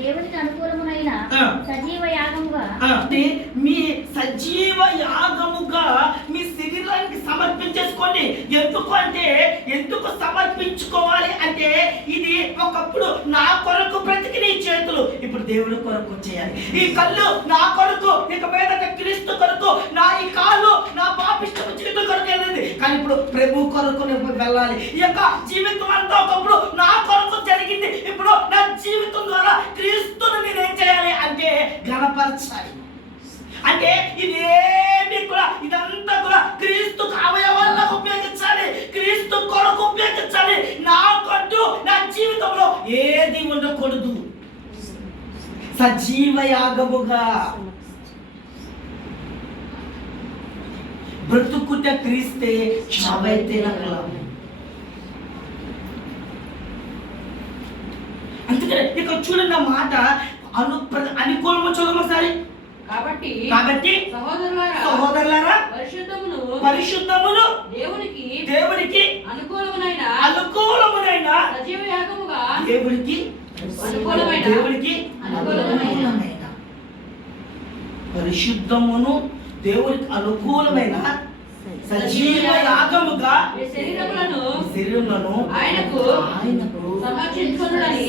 దేవునికి అనుకూలమునైన సజీవ యాగముగా మీ సజీవ యాగముగా మీ శరీరానికి సమర్పించేసుకోండి. ఎందుకు అంటే, ఎందుకు సమర్పించుకోవాలి అంటే, ఇది ఒకప్పుడు నా కొరకు బ్రతికి నీ చేతులు ఇప్పుడు దేవుడి కొరకు చేయాలి. ఈ కళ్ళు నా కొరకు, ఇక మీద క్రీస్తు కొరకు, నా ఈ కాళ్ళు నా పాపిష్టపు జీవితం కొరకు వెళ్ళింది, కానీ ఇప్పుడు ప్రభు కొరకు నేను వెళ్ళాలి. ఈ యొక్క జీవితం అంతా ఒకప్పుడు నా కొరకు జరిగింది, ఇప్పుడు నా జీవితం ద్వారా క్రీస్తుని నేనేం చేయాలి అంటే ఘనపరచాలి. అంటే ఇదేమి కూడా, ఇదంతా కూడా క్రీస్తు అవయవాలకు ఉపయోగించాలి, క్రీస్తు కొరకు ఉపయోగించాలి. నాకంటూ నా జీవితంలో ఏది ఉండకూడదు. సజీవ యాగముగా బ్రతుకుట క్రీస్తే, చావైతే నరకం. అందుకనే ఇక్కడ చూడండి ఆ మాట అనుకూలము చదువు ఒకసారి. కాబట్టి సహోదరులారా పరిశుద్ధమును దేవునికి అనుకూలమైన దేవునికి అనుకూలమైన పరిశుద్ధమును దేవునికి అనుకూలమైన సజీవ యాగముగా శరీరములను ఆయనకు సమర్పించుకుని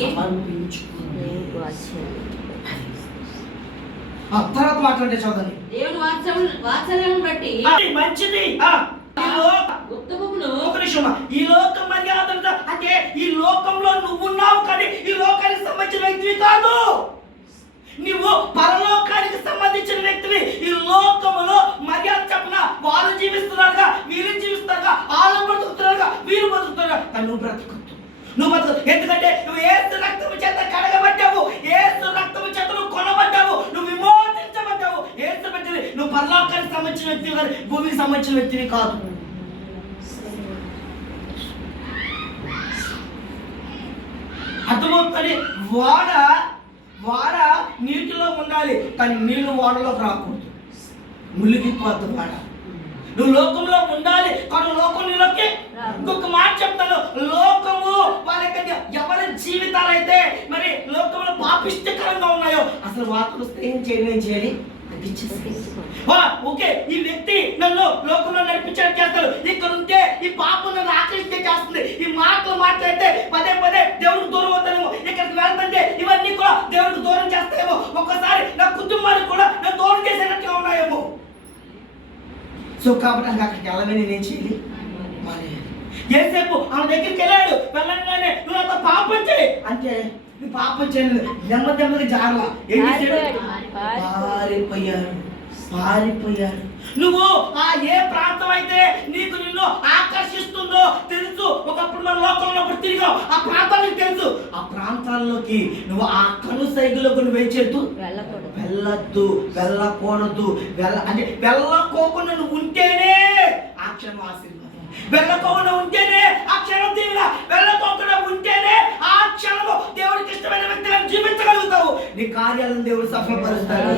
తర్వాత మాట్లాడే చదవండి. దేవుని వాత్సల్యం బట్టి మంచిది. ఒక నిమిషం, ఈ లోక మర్యాదలతో అంటే ఈ లోకంలో నువ్వున్నావు, కానీ ఈ లోకానికి సంబంధించిన వ్యక్తివి కాదు. నువ్వు పరలోకానికి సంబంధించిన వ్యక్తివి. ఈ లోకములో మర్యాద చెప్పిన వాళ్ళు జీవిస్తున్నారుగా, వీళ్ళు జీవిస్తున్నారుగా, వాళ్ళు బ్రతుకుతున్నారుగా, వీళ్ళు బతుకుతున్నారుగా, కానీ నువ్వు బ్రతుకు. ఎందుకంటే నువ్వు యేసు రక్తము చేత కడగబడ్డావు, యేసు రక్తము చేత నువ్వు కొనబడ్డావు, నువ్వు విమోచించబడ్డావు. యేసు బిడ్డవి. నువ్వు పరలోకానికి సంబంధించిన వ్యక్తివి కాదు, భూమికి సంబంధించిన వ్యక్తివి కాదు. అర్థమవుతుంది. వాడ నీటిలో ఉండాలి, కానీ నీళ్లు వాడలోకి రాకూడదు, మునిగిపోద్దు వాడ. నువ్వు లోకంలో ఉండాలి, కానీ లోకం నీలోకి. ఇంకొక మాట చెప్తాను, లోకము వాళ్ళకంటే ఎవరి జీవితాలు అయితే మరి లోకంలో పాపిష్టకరంగా ఉన్నాయో అసలు వాటిని ఏం చేయాలి? ఓకే, ఈ వ్యక్తి నన్ను లోకంలో నడిపించడం చేస్తాడు, ఇక్కడ ఉంటే ఈ పాపం నన్ను ఆకలిస్తే చేస్తుంది, ఈ మాటలు మాట్లాడితే పదే పదే దేవుడికి దూరం అవుతానేమో, ఇక్కడికి వెళ్తుంటే ఇవన్నీ కూడా దేవుడికి దూరం చేస్తాయేమో, ఒక్కసారి నా కుటుంబానికి కూడా నన్ను దూరం చేసేటట్టుగా ఉన్నాయేమో. సో కాబట్టి అక్కడికి వెళ్ళమని నేనేం చేయాలి? ఏసేపు ఆమె దగ్గరికి వెళ్ళాడు, వెళ్ళగానే నువ్వు అంత పాపం చేయి అంటే నువ్వు పాపం చేయలేదు, నెమ్మదిగా జారలా. ఏం చేశాడు? పారిపోయాడు. నువ్వు ఆ ఏ ప్రాంతం అయితే నిన్ను ఆకర్షిస్తుందో తెలుసు. ఒకప్పుడు మన లోకంలో తిరిగావు, ఆ ప్రాంతానికి తెలుసు. ఆ ప్రాంతాల్లోకి నువ్వు ఆ కను సైగులకు నువ్వు వేచేద్దు, వెళ్ళొద్దు, వెళ్ళకూడదు. అంటే వెళ్ళకోకుండా నువ్వు ఉంటేనే ఆ క్షణం ఆశీర్వాదం, వెళ్ళకోకుండా ఉంటేనే ఆ క్షణం దీవెన, వెళ్ళకోకుండా ఉంటేనే ఆ క్షణంలో దేవుడికి ఇష్టమైన వ్యక్తులను జీవించగలుగుతావు. నీ కార్యాలను దేవుడు సఫలపరుస్తాడు.